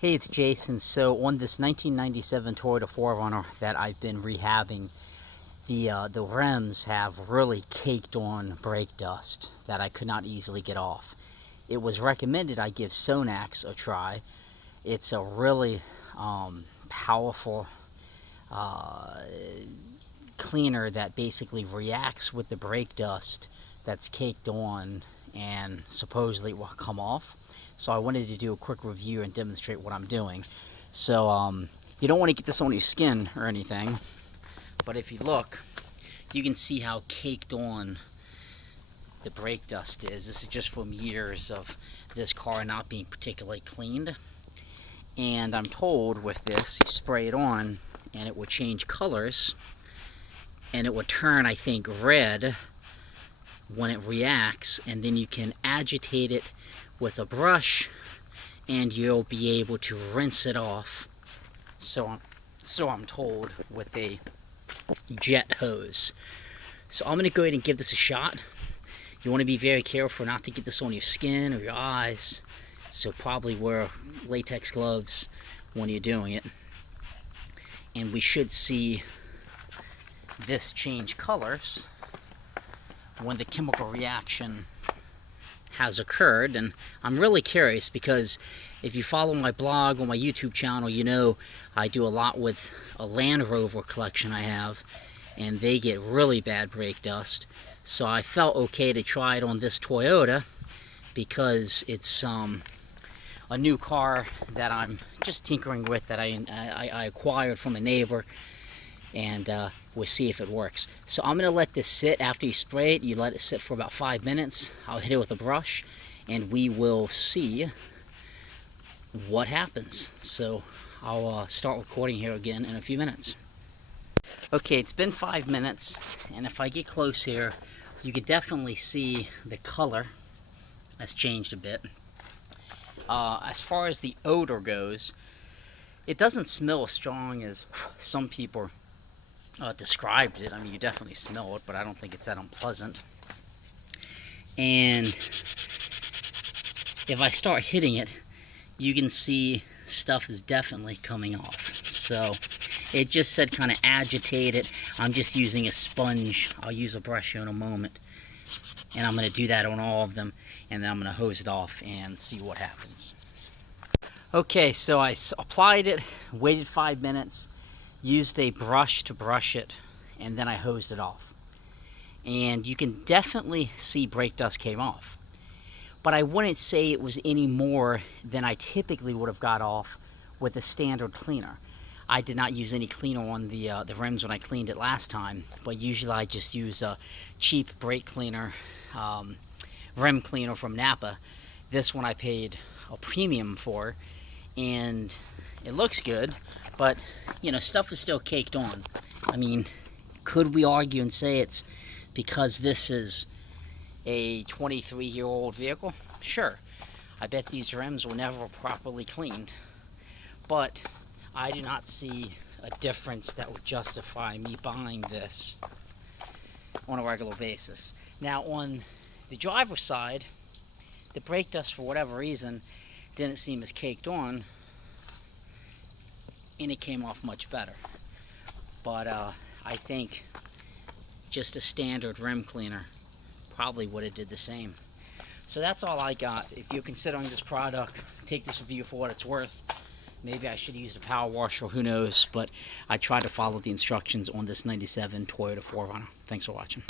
Hey, it's Jason. So on this 1997 Toyota 4Runner that I've been rehabbing, the rims have really caked on brake dust that I could not easily get off. It was recommended I give Sonax a try. It's a really powerful cleaner that basically reacts with the brake dust that's caked on and supposedly it will come off. So I wanted to do a quick review and demonstrate what I'm doing. So you don't want to get this on your skin or anything, but if you look, you can see how caked on the brake dust is. This is just from years of this car not being particularly cleaned. And I'm told with this, you spray it on and it will change colors and it will turn, I think, red when it reacts, and then you can agitate it with a brush and you'll be able to rinse it off, so I'm told, with a jet hose. So I'm going to go ahead and give this a shot. You want to be very careful not to get this on your skin or your eyes, so probably wear latex gloves when you're doing it. And we should see this change colors when the chemical reaction has occurred. And I'm really curious because if you follow my blog or my YouTube channel, you know I do a lot with a Land Rover collection I have, and they get really bad brake dust. So I felt okay to try it on this Toyota because it's a new car that I'm just tinkering with, that I acquired from a neighbor, and we'll see if it works. So I'm going to let this sit. After you spray it, you let it sit for about 5 minutes. I'll hit it with a brush and we will see what happens. So I'll start recording here again in a few minutes. Okay, it's been 5 minutes, and if I get close here, you can definitely see the color has changed a bit. As far as the odor goes, it doesn't smell as strong as some people described it. I mean, you definitely smell it, but I don't think it's that unpleasant. And if I start hitting it, you can see stuff is definitely coming off. So it just said kind of agitate it. I'm just using a sponge. I'll use a brush here in a moment, and I'm going to do that on all of them, and then I'm going to hose it off and see what happens. Okay, so I applied it, waited 5 minutes, used a brush to brush it, and then I hosed it off. And you can definitely see brake dust came off. But I wouldn't say it was any more than I typically would have got off with a standard cleaner. I did not use any cleaner on the rims when I cleaned it last time, but usually I just use a cheap brake cleaner, rim cleaner from Napa. This one I paid a premium for, and it looks good, but you know, stuff is still caked on. I mean, could we argue and say it's because this is a 23-year-old vehicle? Sure. I bet these rims were never properly cleaned, but I do not see a difference that would justify me buying this on a regular basis. Now, on the driver's side, the brake dust, for whatever reason, didn't seem as caked on, and it came off much better. But I think just a standard rim cleaner probably would have did the same. So that's all I got. If you're considering this product, take this review for what it's worth. Maybe I should use a power washer, who knows, but I tried to follow the instructions on this 97 Toyota 4Runner. Thanks for watching.